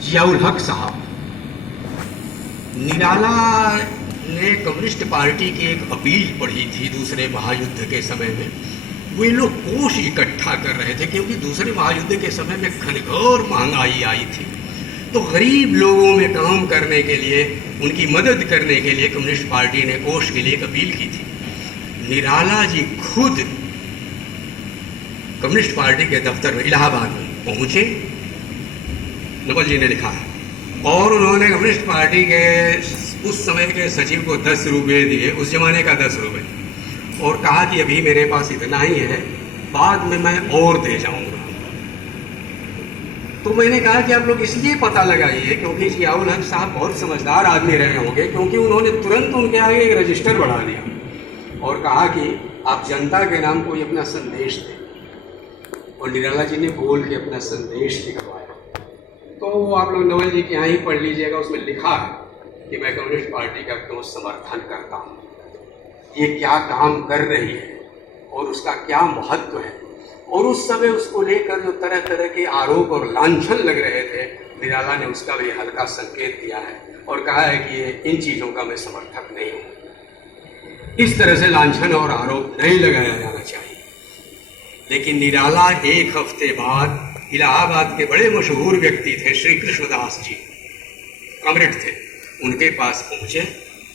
जियाउल हक साहब, निराला ने कम्युनिस्ट पार्टी की एक अपील पढ़ी थी दूसरे महायुद्ध के समय में। वे लोग कोष इकट्ठा कर रहे थे क्योंकि दूसरे महायुद्ध के समय में घनघोर महंगाई आई थी। तो गरीब लोगों में काम करने के लिए, उनकी मदद करने के लिए कम्युनिस्ट पार्टी ने कोष के लिए एक अपील की थी। निराला जी खुद कम्युनिस्ट पार्टी के दफ्तर में इलाहाबाद में पहुंचे, नवल जी ने लिखा है, और उन्होंने कम्युनिस्ट पार्टी के उस समय के सचिव को 10 रुपये दिए, उस जमाने का 10 रुपये, और कहा कि अभी मेरे पास इतना ही है, बाद में मैं और दे जाऊंगा। तो मैंने कहा कि आप लोग इसलिए पता लगाइए क्योंकि जियाउल हक साहब बहुत समझदार आदमी रहे होंगे, क्योंकि उन्होंने तुरंत उनके आगे एक रजिस्टर बढ़ा दिया और कहा कि आप जनता के नाम कोई अपना संदेश दें। और निराला जी ने बोल के अपना संदेश लिखवाया। तो आप लोग नवल जी के यहाँ ही पढ़ लीजिएगा, उसमें लिखा है कि मैं कम्युनिस्ट पार्टी का क्यों समर्थन करता हूँ, ये क्या काम कर रही है और उसका क्या महत्व है। और उस समय उसको लेकर जो तरह तरह के आरोप और लांछन लग रहे थे, निराला ने उसका भी हल्का संकेत दिया है और कहा है कि ये इन चीज़ों का मैं समर्थक नहीं हूँ। इस तरह से लांछन और आरोप नहीं लगाया जाना चाहिए। लेकिन निराला एक हफ्ते बाद इलाहाबाद के बड़े मशहूर व्यक्ति थे श्री कृष्णदास जी, कॉमरेड थे, उनके पास पहुँचे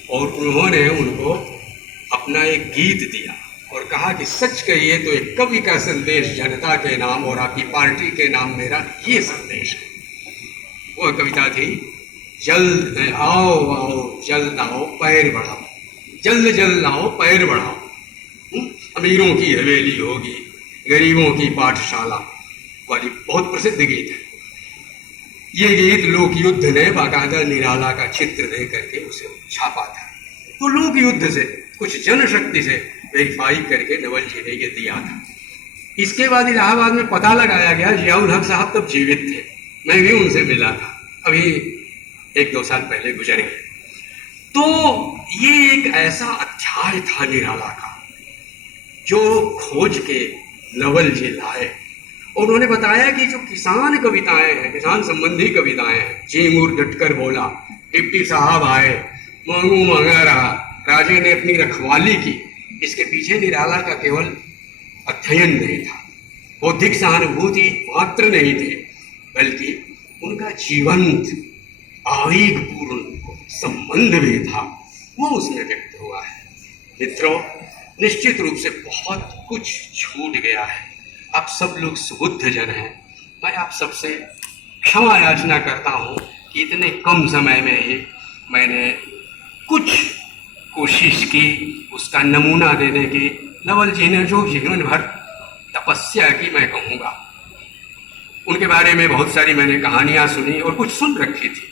और उन्होंने उनको अपना एक गीत दिया और कहा कि सच कहिए तो एक कवि का संदेश जनता के नाम और आपकी पार्टी के नाम मेरा ये संदेश है। वह कविता थी, जल्द आओ आओ जल्द आओ पैर बढ़ाओ, जल्द जल्द आओ पैर बढ़ाओ। अमीरों की हवेली होगी, गरीबों की पाठशाला वाली बहुत प्रसिद्ध गीत है। ये गीत लोकयुद्ध ने बाकायदा निराला का चित्र दे करके उसे छापा था। तो लोकयुद्ध से कुछ जनशक्ति से वेरीफाई करके नवल जी ने ये दिया था। इसके बाद इलाहाबाद में पता लगाया गया, जियाउल हक साहब तब जीवित थे, मैं भी उनसे मिला था, अभी 1-2 साल पहले गुजर गए। तो ये एक ऐसा अध्याय था निराला का जो खोज के नवल जी लाए। और उन्होंने बताया कि जो किसान कविताएं हैं, किसान संबंधी कविताएं हैं, जी मुर डटकर बोला, डिप्टी साहब आए, मांगू मांगा रहा, राजे ने अपनी रखवाली की, इसके पीछे निराला का केवल अध्ययन नहीं था, बौद्धिक सहानुभूति मात्र नहीं थे, बल्कि उनका जीवंत आवेगपूर्ण संबंध भी था, वो उसमें व्यक्त हुआ है। मित्रों, निश्चित रूप से बहुत कुछ छूट गया है। आप सब लोग सुबुद्ध जन हैं, मैं आप सबसे क्षमा याचना करता हूँ कि इतने कम समय में ही मैंने कुछ कोशिश की उसका नमूना देने की। नवल जी ने जो जीवन भर तपस्या की, मैं कहूँगा, उनके बारे में बहुत सारी मैंने कहानियाँ सुनी और कुछ सुन रखी थी।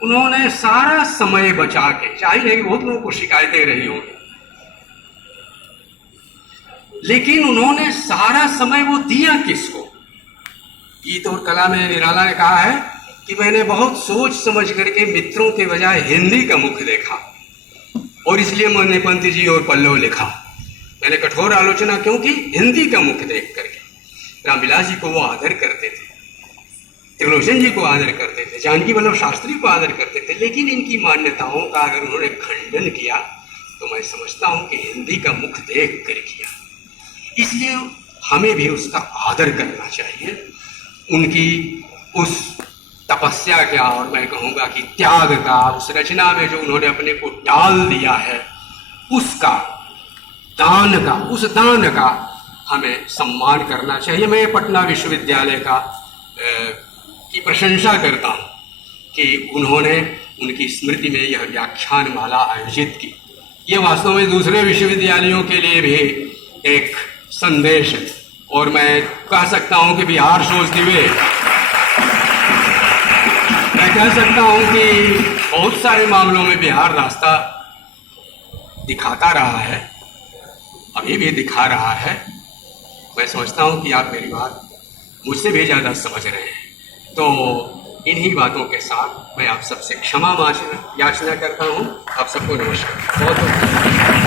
उन्होंने सारा समय बचा के, जाहिर है कि बहुत लोगों को शिकायतें रही होंगी, लेकिन उन्होंने सारा समय वो दिया किसको? गीत और कला में निराला ने कहा है कि मैंने बहुत सोच समझ करके मित्रों के बजाय हिंदी का मुख देखा और इसलिए मैंने पंत जी और पल्लव लिखा। मैंने कठोर आलोचना क्योंकि हिंदी का मुख देख करके। रामविलास जी को वो आदर करते थे, त्रिलोचन जी को आदर करते थे, जानकी वल्लभ शास्त्री को आदर करते थे, लेकिन इनकी मान्यताओं का अगर उन्होंने खंडन किया तो मैं समझता हूँ कि हिंदी का मुख देख कर किया। इसलिए हमें भी उसका आदर करना चाहिए, उनकी उस तपस्या का और मैं कहूँगा कि त्याग का, उस रचना में जो उन्होंने अपने को डाल दिया है, उसका दान का, उस दान का हमें सम्मान करना चाहिए। मैं पटना विश्वविद्यालय का की प्रशंसा करता हूँ कि उन्होंने उनकी स्मृति में यह व्याख्यान माला आयोजित की। ये वास्तव में दूसरे विश्वविद्यालयों के लिए भी एक संदेश है और मैं कह सकता हूँ कि बिहार सोच दिवे, मैं कह सकता हूँ कि बहुत सारे मामलों में बिहार रास्ता दिखाता रहा है, अभी भी दिखा रहा है। मैं समझता हूँ कि आप मेरी बात मुझसे भी ज़्यादा समझ रहे हैं। तो इन्हीं बातों के साथ मैं आप सबसे क्षमा याचना करता हूँ। आप सबको नमस्कार। बहुत बहुत